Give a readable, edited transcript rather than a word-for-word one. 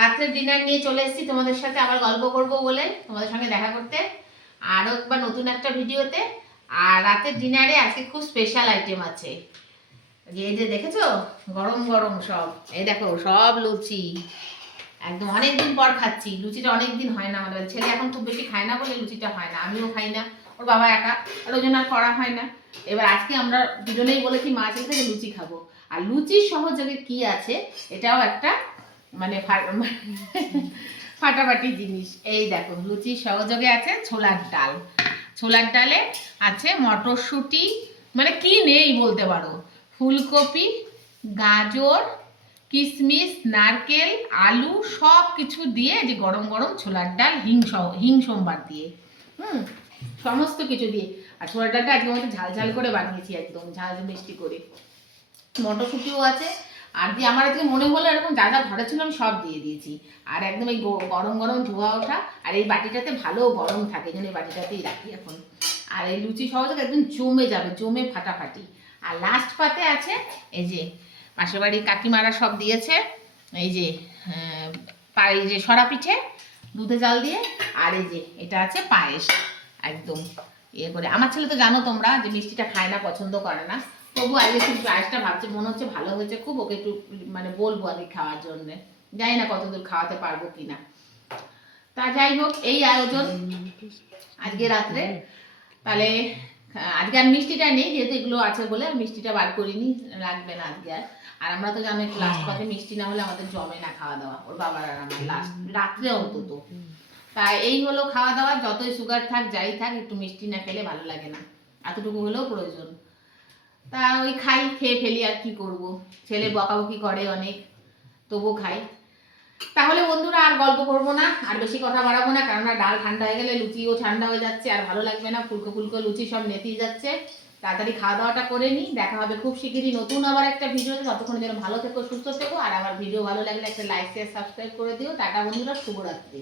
রাত্রের ডিনার নিয়ে চলে এসেছি তোমাদের সাথে আবার গল্প করব বলে, তোমাদের সঙ্গে দেখা করতে আরও একবার নতুন একটা ভিডিওতে। আর রাতের ডিনারে আজকে খুব স্পেশাল আইটেম আছে। এই যে দেখেছো, গরম গরম সব, এই দেখো সব লুচি, একদম অনেকদিন পর খাচ্ছি। লুচিটা অনেকদিন হয় না, আমাদের ছেলে এখন খুব বেশি খায় না বলে লুচিটা হয় না, আমিও খাই না, ওর বাবা একা, আর ওই জন্য আর করা হয় না। এবার আজকে আমরা দুজনেই বলেছি মা ছেলে থেকে লুচি খাবো। আর লুচির সহযোগে কি আছে এটাও একটা মানে ফাটাফাটি জিনিস। এই দেখো লুচির সহযোগে আছে ছোলার ডাল, ছোলার ডালে আছে মটরশুঁটি, মানে কি নেই বলতে পারো, ফুলকপি, গাজর, কিশমিশ, নারকেল, আলু সব কিছু দিয়ে যে গরম গরম ছোলার ডাল, হিং সোমবার দিয়ে, সমস্ত কিছু দিয়ে। আর ছোলার ডালটা আজকে মধ্যে ঝাল ঝাল করে বানিয়েছি, একদম ঝাল মিষ্টি করে। মটরশুঁটিও আছে, আর দিয়ে আমার আজকে মনে হলো এরকম যা যা ঘরে ছিল আমি সব দিয়ে দিয়েছি। আর একদম এই গরম গরম ধোয়া ওঠা, আর এই বাটিটাতে ভালো গরম থাকে, যেন এই বাটিটাতেই রাখি এখন। আর এই লুচি সহযোগে একদম জমে যাবে, জমে ফাটাফাটি। আর লাস্ট পাতে আছে এই যে পাশের বাড়ির কাকিমারা সব দিয়েছে, এই যে এই যে সরা পিঠে দুধে জাল দিয়ে, আর এই যে এটা আছে পায়েস, একদম ইয়ে করে। আমার ছেলে তো জানো তোমরা যে মিষ্টিটা খায় না, পছন্দ করে না, তবু আজকে খুব পায়েসটা ভাবছে, মনে হচ্ছে ভালো হয়েছে খুব, ওকে একটু মানে বলবো আগে খাওয়ার জন্যে, জানি না কতদূর খাওয়াতে পারবো কিনা। তা যাই হোক, এই আয়োজন আজকে রাত্রে। তাহলে আজকে আর মিষ্টিটা নেই, যেহেতু এগুলো আছে বলে মিষ্টিটা বার করিনি, লাগবে না আজকে আর। আর আমরা তো জানো একটু লাস্ট পাতে মিষ্টি না হলে আমাদের জমে না খাওয়া দাওয়া, ওর বাবার আর আমার লাস্ট রাত্রে অন্তত। তাই এই হলো খাওয়া দাওয়া, যতই সুগার থাক যাই থাক একটু মিষ্টি না খেলে ভালো লাগে না, এতটুকু হলেও প্রয়োজন। তা ওই খাই, খেয়ে ফেলি, আর কি করব, ছেলে বকাবকি করে অনেক, তবু খাই। তাহলে বন্ধুরা আর গল্প করবো না, আর বেশি কথা বাড়াবো না, কারণ ডাল ঠান্ডা হয়ে গেলে লুচিও ঠান্ডা হয়ে যাচ্ছে, আর ভালো লাগবে না, ফুলকো ফুলকো লুচি সব নেতিয়ে যাচ্ছে। তাড়াতাড়ি খাওয়া দাওয়াটা করে নিই, দেখা হবে খুব শিগগিরই নতুন আবার একটা ভিডিওতে। ততক্ষণ যেন ভালো থেকো, সুস্থ থেকো, আর আমার ভিডিও ভালো লাগলে একটা লাইক শেয়ার সাবস্ক্রাইব করে দিও। টাটা বন্ধুরা, শুভরাত্রি।